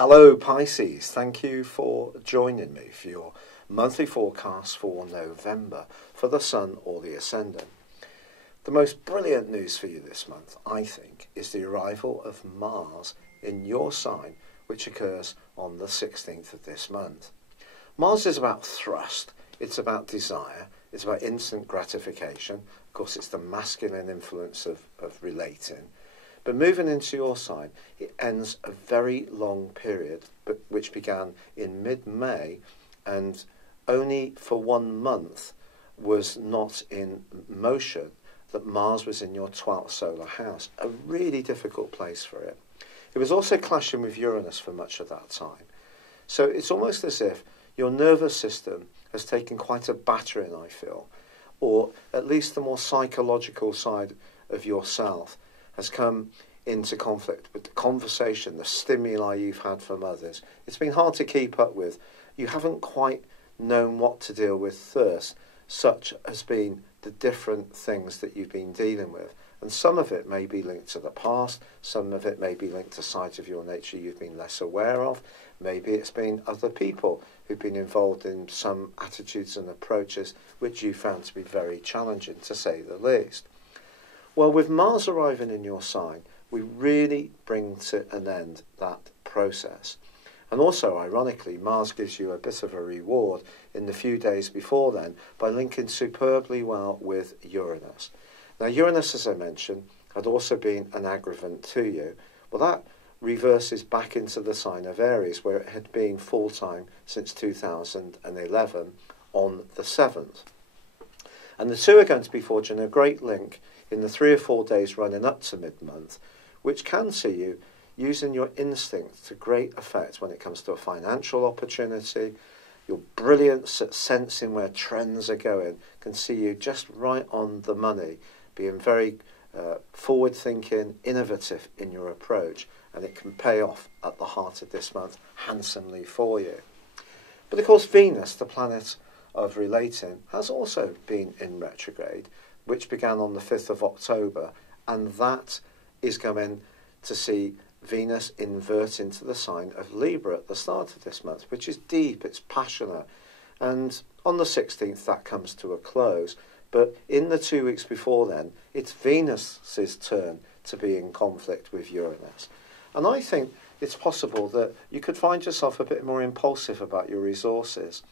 Hello Pisces, thank you for joining me for your monthly forecast for November for the Sun or the Ascendant. The most brilliant news for you this month, I think, is the arrival of Mars in your sign, which occurs on the 16th of this month. Mars is about thrust, it's about desire, it's about instant gratification. Of course, it's the masculine influence of relating. But moving into your sign, it ends a very long period, which began in mid-May, and only for 1 month was not in motion that Mars was in your 12th solar house, a really difficult place for it. It was also clashing with Uranus for much of that time. So it's almost as if your nervous system has taken quite a battering, I feel, or at least the more psychological side of yourself has come into conflict with the conversation, the stimuli you've had from others. It's been hard to keep up with. You haven't quite known what to deal with first, such has been the different things that you've been dealing with. And some of it may be linked to the past, some of it may be linked to sides of your nature you've been less aware of. Maybe it's been other people who've been involved in some attitudes and approaches which you found to be very challenging, to say the least. Well, with Mars arriving in your sign, we really bring to an end that process. And also, ironically, Mars gives you a bit of a reward in the few days before then by linking superbly well with Uranus. Now, Uranus, as I mentioned, had also been an aggravant to you. Well, that reverses back into the sign of Aries, where it had been full-time since 2011 on the 7th. And the two are going to be forging a great link in the 3 or 4 days running up to mid-month, which can see you using your instinct to great effect when it comes to a financial opportunity. Your brilliance at sensing where trends are going can see you just right on the money, being very forward-thinking, innovative in your approach, and it can pay off at the heart of this month handsomely for you. But of course, Venus, the planet of relating, has also been in retrograde, which began on the 5th of October, and that is going to see Venus invert into the sign of Libra at the start of this month, which is deep, it's passionate, and on the 16th that comes to a close. But in the 2 weeks before then, it's Venus's turn to be in conflict with Uranus. And I think it's possible that you could find yourself a bit more impulsive about your resources.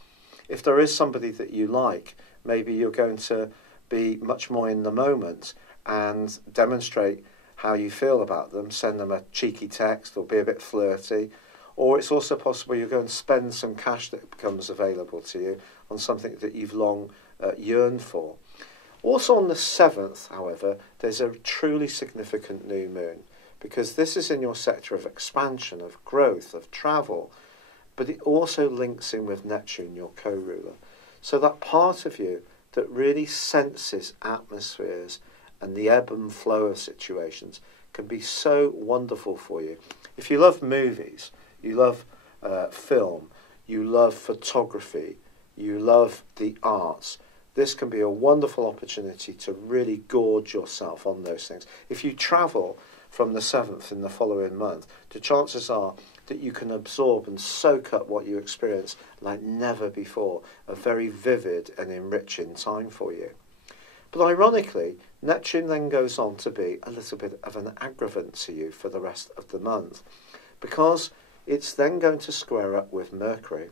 If there is somebody that you like, maybe you're going to be much more in the moment and demonstrate how you feel about them, send them a cheeky text or be a bit flirty. Or it's also possible you're going to spend some cash that becomes available to you on something that you've long yearned for. Also on the 7th, however, there's a truly significant new moon, because this is in your sector of expansion, of growth, of travel, but it also links in with Neptune, your co-ruler. So that part of you that really senses atmospheres and the ebb and flow of situations can be so wonderful for you. If you love movies, you love film, you love photography, you love the arts, this can be a wonderful opportunity to really gorge yourself on those things. If you travel from the 7th in the following month, the chances are that you can absorb and soak up what you experience like never before, a very vivid and enriching time for you. But ironically, Neptune then goes on to be a little bit of an aggravant to you for the rest of the month, because it's then going to square up with Mercury.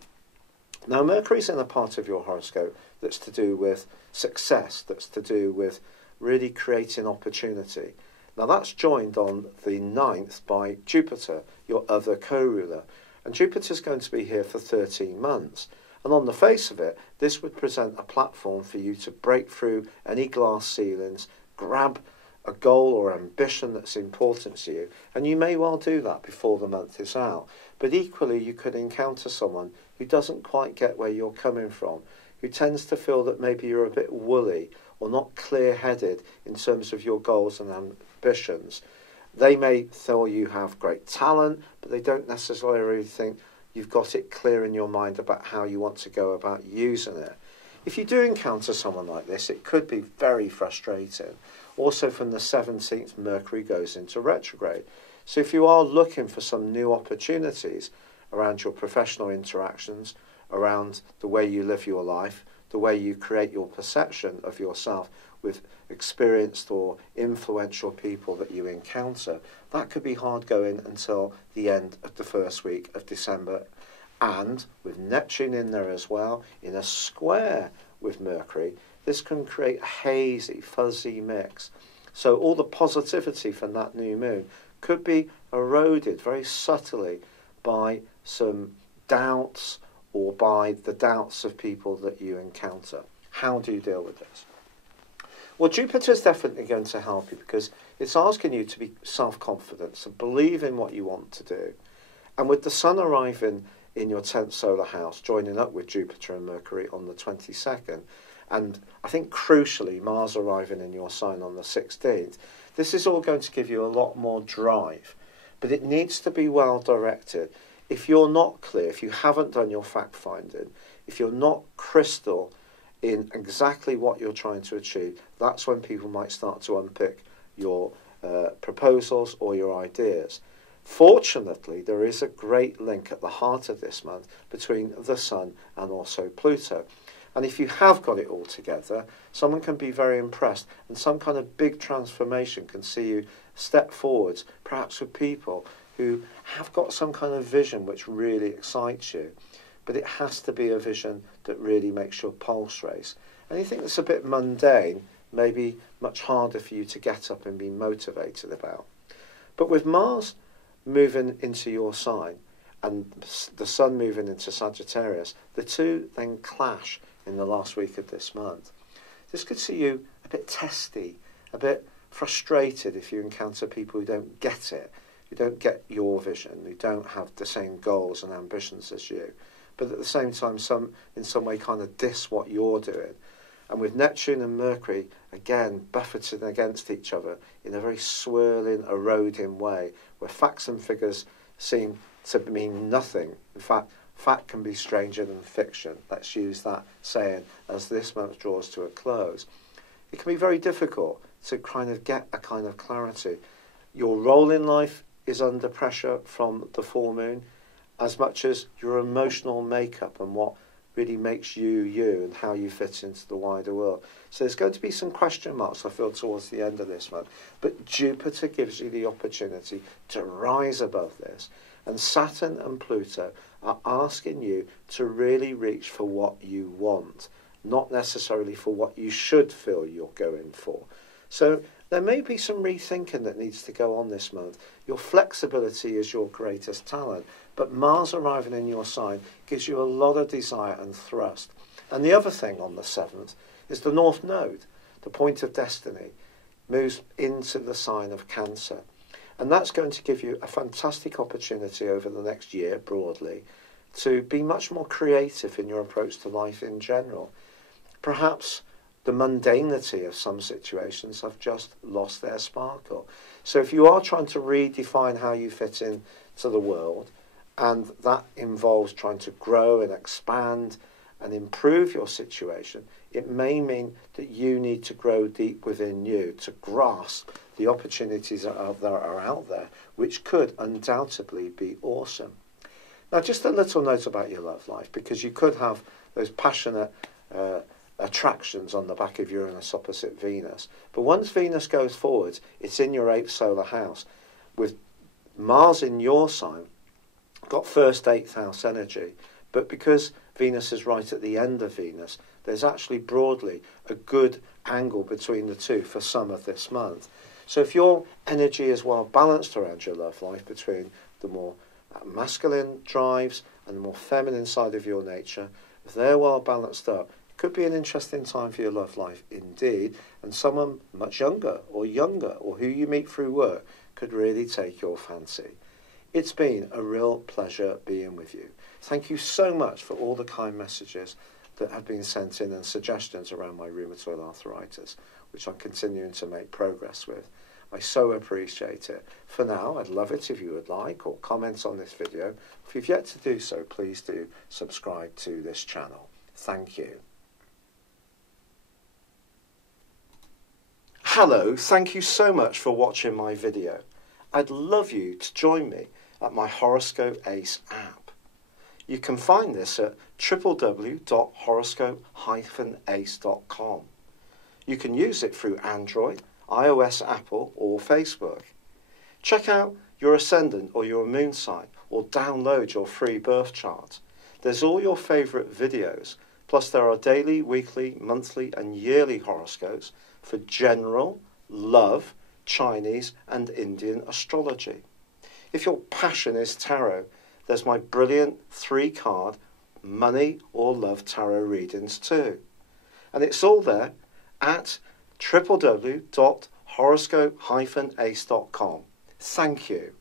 Now, Mercury's in a part of your horoscope that's to do with success, that's to do with really creating opportunity. Now, that's joined on the 9th by Jupiter, your other co-ruler. And Jupiter's going to be here for 13 months. And on the face of it, this would present a platform for you to break through any glass ceilings, grab a goal or ambition that's important to you, and you may well do that before the month is out. But equally, you could encounter someone who doesn't quite get where you're coming from, who tends to feel that maybe you're a bit woolly or not clear-headed in terms of your goals and ambitions. They may feel you have great talent, but they don't necessarily think you've got it clear in your mind about how you want to go about using it. If you do encounter someone like this, it could be very frustrating. Also, from the 17th, Mercury goes into retrograde. So if you are looking for some new opportunities around your professional interactions, around the way you live your life, the way you create your perception of yourself with experienced or influential people that you encounter, that could be hard going until the end of the first week of December. And with Neptune in there as well, in a square with Mercury, this can create a hazy, fuzzy mix. So all the positivity from that new moon could be eroded very subtly by some doubts or by the doubts of people that you encounter. How do you deal with this? Well, Jupiter is definitely going to help you because it's asking you to be self-confident, to believe in what you want to do. And with the Sun arriving in your 10th solar house, joining up with Jupiter and Mercury on the 22nd, and I think crucially Mars arriving in your sign on the 16th, this is all going to give you a lot more drive. But it needs to be well directed. If you're not clear, if you haven't done your fact-finding, if you're not crystal in exactly what you're trying to achieve, that's when people might start to unpick your proposals or your ideas. Fortunately, there is a great link at the heart of this month between the Sun and also Pluto. And if you have got it all together, someone can be very impressed, and some kind of big transformation can see you step forwards, perhaps with people who have got some kind of vision which really excites you. But it has to be a vision that really makes your pulse race. Anything that's a bit mundane may be much harder for you to get up and be motivated about. But with Mars moving into your sign and the Sun moving into Sagittarius, the two then clash in the last week of this month. This could see you a bit testy, a bit frustrated if you encounter people who don't get it, who don't get your vision, who don't have the same goals and ambitions as you, but at the same time in some way kind of diss what you're doing. And with Neptune and Mercury, again, buffeting against each other in a very swirling, eroding way, where facts and figures seem to mean nothing. In fact, fact can be stranger than fiction. Let's use that saying as this month draws to a close. It can be very difficult to kind of get a kind of clarity. Your role in life is under pressure from the full moon, as much as your emotional makeup and what really makes you you and how you fit into the wider world. So there's going to be some question marks, I feel, towards the end of this month. But Jupiter gives you the opportunity to rise above this. And Saturn and Pluto are asking you to really reach for what you want, not necessarily for what you should feel you're going for. So there may be some rethinking that needs to go on this month. Your flexibility is your greatest talent, but Mars arriving in your sign gives you a lot of desire and thrust. And the other thing on the 7th is the North Node, the point of destiny, moves into the sign of Cancer. And that's going to give you a fantastic opportunity over the next year, broadly, to be much more creative in your approach to life in general. Perhaps the mundanity of some situations have just lost their sparkle. So if you are trying to redefine how you fit into the world, and that involves trying to grow and expand and improve your situation, it may mean that you need to grow deep within you to grasp the opportunities that are out there, which could undoubtedly be awesome. Now, just a little note about your love life, because you could have those passionate attractions on the back of Uranus opposite Venus. But once Venus goes forwards, it's in your 8th solar house. With Mars in your sign, got first 8th house energy. But because Venus is right at the end of Venus, there's actually broadly a good angle between the two for some of this month. So if your energy is well balanced around your love life between the more masculine drives and the more feminine side of your nature, if they're well balanced up, it could be an interesting time for your love life indeed, and someone much younger or who you meet through work could really take your fancy. It's been a real pleasure being with you. Thank you so much for all the kind messages that have been sent in and suggestions around my rheumatoid arthritis, which I'm continuing to make progress with. I so appreciate it. For now, I'd love it if you would like or comment on this video. If you've yet to do so, please do subscribe to this channel. Thank you. Hello, thank you so much for watching my video. I'd love you to join me at my Horoscope Ace app. You can find this at www.horoscope-ace.com. You can use it through Android, iOS, Apple or Facebook. Check out your ascendant or your moon sign or download your free birth chart. There's all your favourite videos, plus there are daily, weekly, monthly and yearly horoscopes for general, love, Chinese and Indian astrology. If your passion is tarot, there's my brilliant 3-card money or love tarot readings too. And it's all there at www.horoscope-ace.com. Thank you.